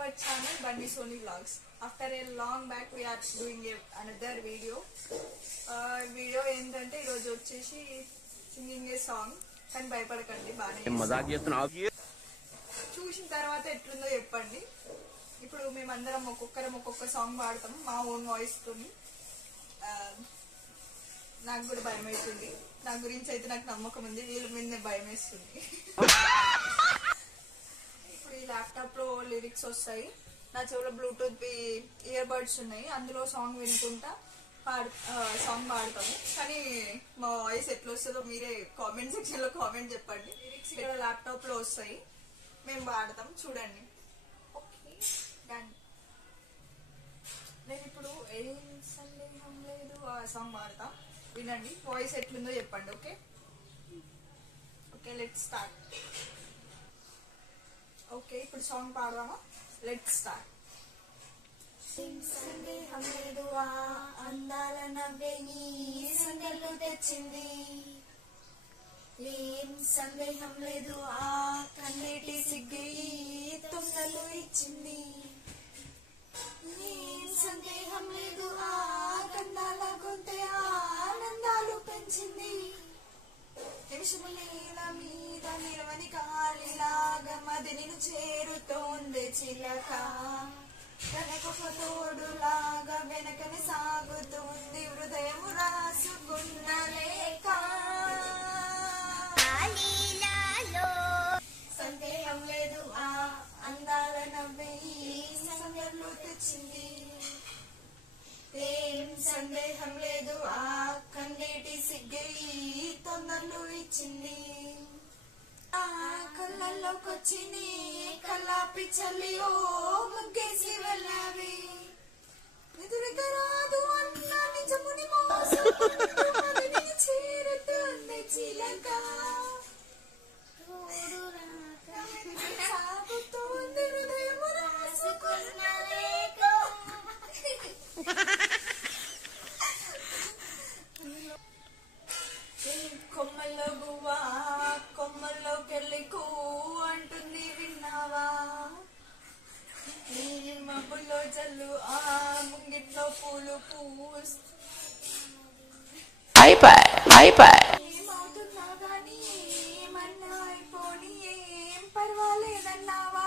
our channel Bunny Sony Vlogs. After a long back we are doing another video. Video ఏంటంటే ఈరోజు వచ్చేసి singing a song కానీ భయపడకండి బాగానే మజాక్ చేస్తున్నావు చూసిన తర్వాత ఎట్లుందో చెప్పండి. ఇప్పుడు మేమందరం ఒక్కొక్క సాంగ్ పాడతాం మా ఓన్ వాయిస్ తోని. నాకు కూడా భయం అవుతుంది. నా గురించి అయితే నాకు నమ్మకం ఉంది, వీళ్ళ మీద భయం వేస్తుంది. ఇప్పుడు ఈ ల్యాప్టాప్ లో లిరిక్స్ వస్తాయి, నా చెవులో బ్లూటూత్ ఇయర్ బడ్స్ ఉన్నాయి, అందులో సాంగ్ వినుకుంటా సాంగ్ పాడతాము. కానీ మా వాయిస్ ఎట్లా వస్తుందో మీరే కామెంట్ సెక్షన్ లో కామెంట్ చెప్పండి. లిరిక్స్ ఇక్కడ ల్యాప్టాప్ లో వస్తాయి, మేము పాడతాం చూడండి. Okay done. నేను ఇప్పుడు ఏం సందేహం లేదు ఆ సాంగ్ పాడతా, వినండి. వాయిస్ ఎట్లుందో చెప్పండి. Okay okay let's start. Okay ఇప్పుడు సాంగ్ పాడదామా? Let's start. సందేహం లేదు ఆ అందాల నవ్వే నీ సందెల్లో తెచ్చింది, ఏం సందేహం లేదు ఆ కన్నీటి సిగ్గు తొందరలు ఇచ్చింది, ఏం సందేహం లేదు ఆ గంధాల గొంతె ఆనందాలు పెంచింది, నిమిషముల మీద నిలవని కాలిలాగా మదిని చేరుతోంది చిలక, వెనకొక తోడులాగా వెనకని సాగుతుంది హృదయము రాసుకున్న లేక, సందేహం లేదు ఆ అందాల నవ్వే సందర్లో తెచ్చింది, ఏం సందేహం లేదు ఆ కన్నీటి సిగ్గే తొందరలు ఇచ్చింది, ఆ కళ్ళల్లోకొచ్చి నీ కల్లాపి చల్లి ఓ ముగ్గేసి వెళ్ళావి, ఎదురుగా రాదు అన్న నిజముని మోసం చేరుతుంది చిలక, సాగుతోంది హృదయము రాసుకున్న లేక. కొమ్మల్లో గువ్వా కొమ్మల్లోకెళ్ళి కూ అంటుంది విన్నావా, నీ మబ్బుల్లో జల్లు ఆ ముంగిట్లో పూలు ఏమవుతున్నా గానీ ఏమన్నా అయిపోని ఏం పర్వాలేదన్నావా,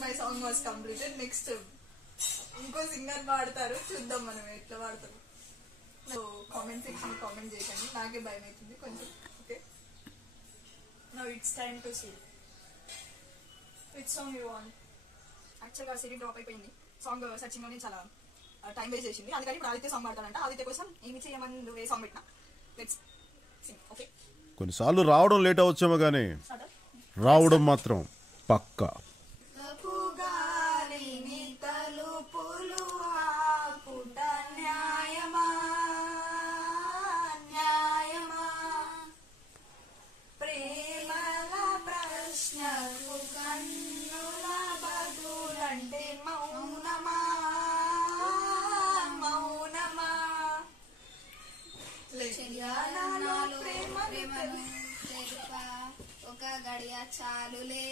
my song was completed. Next ఇంకో సింగర్ పాడతారు, చూద్దాం మనం ఎట్లా పాడతారు. కామెంట్ సెక్షన్ కామెంట్ చేయకండి, నాకే భయం అవుతుంది కొంచెం. Okay now it's time to see which song you want. యాక్చువల్గా సిరీ డ్రాప్ అయిపోయింది, సాంగ్ సర్చింగ్ లోనే చాలా టైం వేస్ట్ చేసింది, అందుకని ఇప్పుడు ఆదిత్య సాంగ్ పాడతానంట. ఆదిత్య కోసం ఏమి చేయమని నువ్వు ఏ సాంగ్ పెట్టినా లెట్స్ సింగ్. ఓకే కొన్నిసార్లు రావడం లేట్ అవచ్చేమో కానీ రావడం మాత్రం పక్కా. ఒక గడియ చాలులే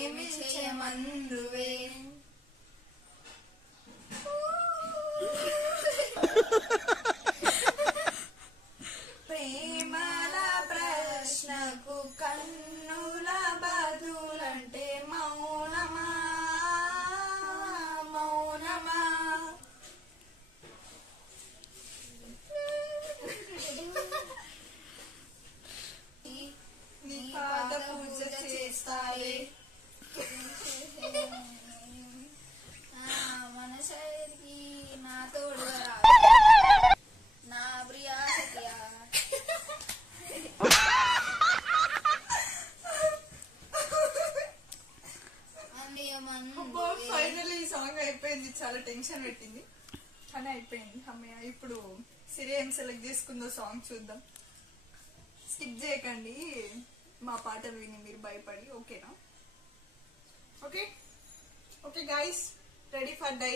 ఏమి చేయమందువే, ప్రేమల ప్రశ్నకు కన్నుల బదులంటే మౌనమా మౌనమా, నీ పాద పూజ చేస్తావే, మనసరికి నా తోడు నా ప్రియా సత్యా. ఫైనల్లీ ఈ సాంగ్ అయిపోయింది, చాలా టెన్షన్ పెట్టింది కానీ అయిపోయింది. అమ్మయ్య ఇప్పుడు సిరి ఏం సెలెక్ట్ చేసుకుందో సాంగ్ చూద్దాం. స్కిప్ చేయకండి మా పాటలు విని మీరు భయపడి. ఓకేనా? Okay okay guys, ready for die.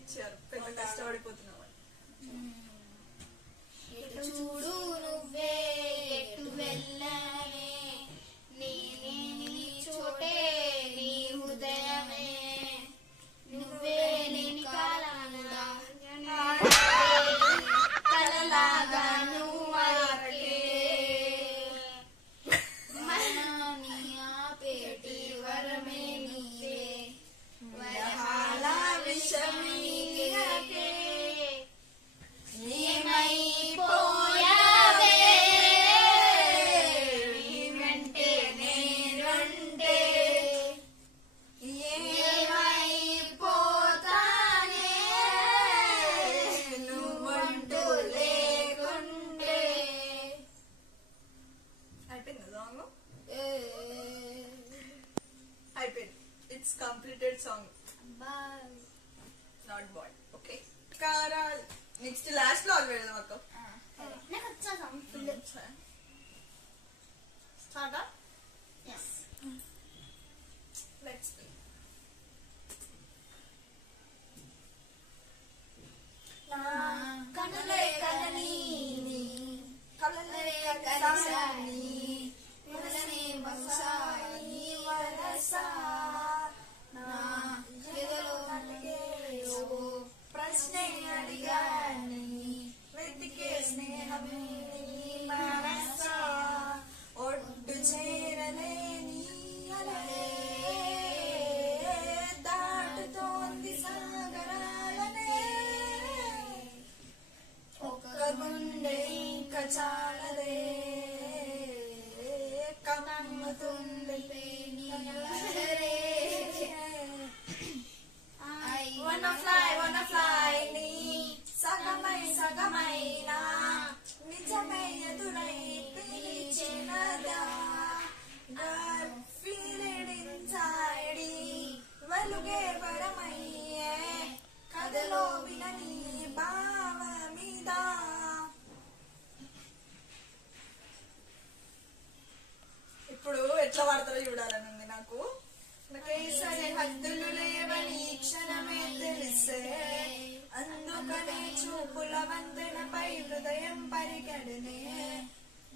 ఇచ్చారు, పెద్ద కష్టపడిపోతున్నావు. చూడు నువ్వే ఎటు వెళ్ళానే, నీ చోటే నీ హృదయమే, నువ్వే లేని కాలంగా కలలాగా నువ్వే మనాని ఆపేటి వరమే నీవే, వరహాల విషమీకే ఏమైపోయావే, నీవంటే నేనుంటే ఏమైపోతానే, నువ్వంటూ లేకుంటే. అయిపోయింది సాంగ్, అయిపోయింది. It's completed song, not boy. Okay, next last లో అది వెళ్దాం అక్క. నాకు వచ్చా స్టార్టా? ఎస్. Let's play. కనులే కలని కలలే కలిసాని మననే బహుశా ఈ వరస నా ఎదలో నలిగేదో ప్రశ్నే అడిగాని వెతికే స్నేహమే నీ మనస ఒడ్డు చేరలేని అలలే దాటుతోంది సాగరాలనే ఒక్క గుండె ఇంకా చాలదే కమ్ముతుంది పేనియలరే. wanna fly నీ సగమైనా నిజమే ఎదురై పిలిచినదా, girl feel it inside, వెలుగే వరమయ్యే కథలో వినని భావ మీద. ఇప్పుడు ఎట్లా వాడతారో చూడాలని ఉంది నాకు. నాకేసరి హద్దులు లేవని క్షణమే తెలిసే, అందుకనే చూపుల వంతెనపై హృదయం పరిగెడనే,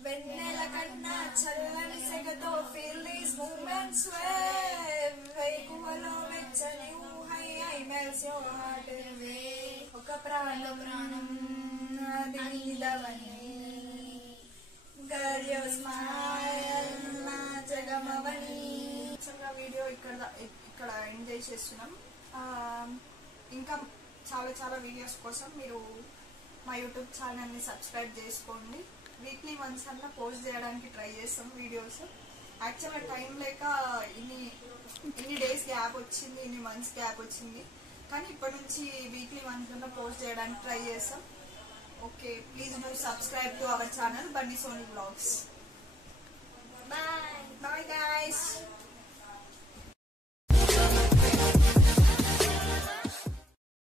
వెన్నెల కన్నా చల్లని సెగతో feel these moments wave, వేకువలో వెచ్చని ఊహై I melt your heart away, ఒక ప్రాణం నాది నీదవని, girl your smile నా జగమవని. వీడియో ఇక్కడ ఎండ్ చేసేస్తున్నాం. ఇంకా చాలా చాలా వీడియోస్ కోసం మీరు మా యూట్యూబ్ ఛానల్ని సబ్స్క్రైబ్ చేసుకోండి. వీక్లీ వన్స్ అన్నా పోస్ట్ చేయడానికి ట్రై చేస్తాం వీడియోస్. యాక్చువల్గా టైం లేక ఇన్ని డేస్ గ్యాప్ వచ్చింది, ఇన్ని మంత్స్ గ్యాప్ వచ్చింది. కానీ ఇప్పటి నుంచి వీక్లీ వన్స్ అన్నా పోస్ట్ చేయడానికి ట్రై చేస్తాం. Okay, please do subscribe to our channel Bunny Sony blogs.